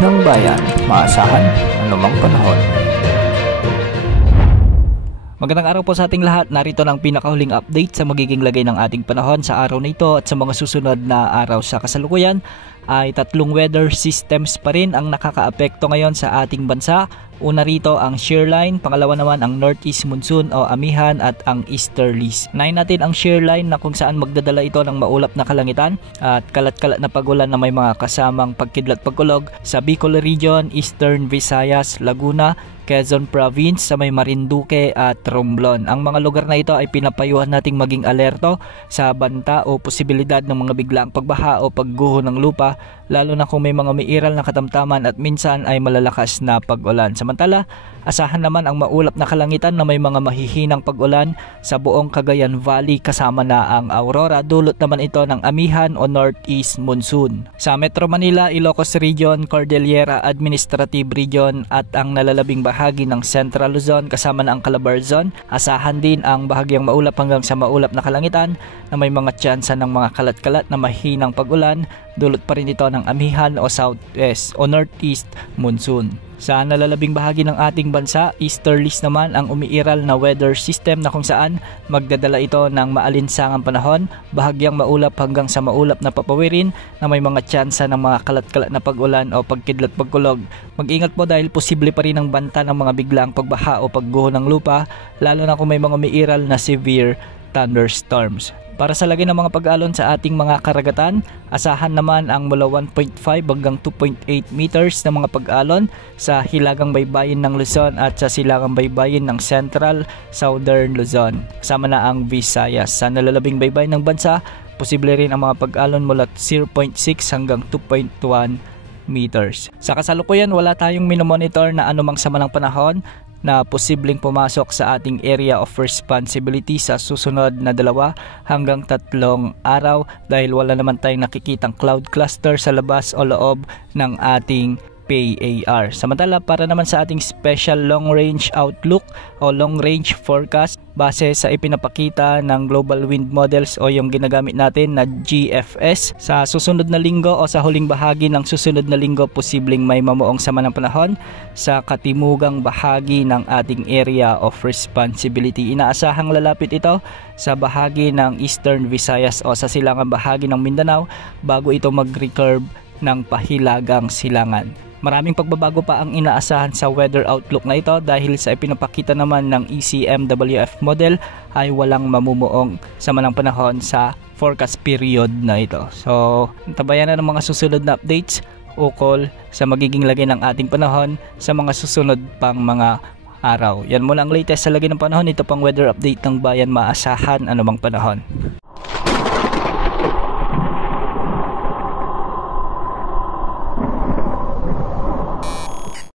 ng bayan, maasahan anumang panahon. Magandang araw po sa ating lahat. Narito na ang pinakahuling update sa magiging lagay ng ating panahon sa araw na ito at sa mga susunod na araw. Sa kasalukuyan ay tatlong weather systems pa rin ang nakakaapekto ngayon sa ating bansa. Una rito ang shear line, pangalawa naman ang northeast monsoon o amihan at ang easterlies. Unahin natin ang shear line na kung saan magdadala ito ng maulap na kalangitan at kalat-kalat na pagulan na may mga kasamang pagkidlat pagkulog sa Bicol Region, Eastern Visayas, Laguna, Quezon Province sa may Marinduque at Romblon. Ang mga lugar na ito ay pinapayuhan nating maging alerto sa banta o posibilidad ng mga biglaang pagbaha o pagguho ng lupa, lalo na kung may mga umiiral na katamtaman at minsan ay malalakas na pag-ulan. Samantala, asahan naman ang maulap na kalangitan na may mga mahihinang pag-ulan sa buong Cagayan Valley kasama na ang Aurora. Dulot naman ito ng amihan o northeast monsoon. Sa Metro Manila, Ilocos Region, Cordillera Administrative Region at ang nalalabing bahagi ng Central Luzon kasama na ang Calabar Zone, asahan din ang bahagyang maulap hanggang sa maulap na kalangitan na may mga tsansa ng mga kalat-kalat na mahinang pag-ulan. Dulot pa rin ito ng amihan o southwest o northeast monsoon. Sa nalalabing bahagi ng ating bansa, easterlies naman ang umiiral na weather system na kung saan magdadala ito ng maalinsangang panahon, bahagyang maulap hanggang sa maulap na papawirin na may mga tsansa ng mga kalat-kalat na pag-ulan o pagkidlat pagkulog. Mag-ingat po dahil posible pa rin ang banta ng mga biglaang pagbaha o pagguho ng lupa, lalo na kung may mga umiiral na severe thunderstorms. Para sa lagay ng mga pag-alon sa ating mga karagatan, asahan naman ang mula 1.5 hanggang 2.8 meters na mga pag-alon sa hilagang baybayin ng Luzon at sa silangang baybayin ng Central Southern Luzon. Kasama na ang Visayas. Sa nalalabing baybayin ng bansa, posible rin ang mga pag-alon mula 0.6 hanggang 2.1 meters. Sa kasalukuyan, wala tayong minomonitor na anumang sama ng panahon na posibleng pumasok sa ating area of responsibility sa susunod na 2 hanggang 3 araw dahil wala naman tayong nakikitang cloud cluster sa labas o loob ng ating PAR. Samantala, para naman sa ating special long range outlook o long range forecast base sa ipinapakita ng Global Wind Models o yung ginagamit natin na GFS, sa susunod na linggo o sa huling bahagi ng susunod na linggo posibleng may mamuong sama ng panahon sa katimugang bahagi ng ating area of responsibility. Inaasahang lalapit ito sa bahagi ng Eastern Visayas o sa silangang bahagi ng Mindanao bago ito mag-recurve ng pahilagang silangan. Maraming pagbabago pa ang inaasahan sa weather outlook na ito dahil sa ipinapakita naman ng ECMWF model ay walang mamumuong sama ng panahon sa forecast period na ito. So, tabayan na ng mga susunod na updates ukol sa magiging lagay ng ating panahon sa mga susunod pang mga araw. Yan muna ang latest sa lagay ng panahon. Ito pang weather update ng bayan, maasahan anumang panahon.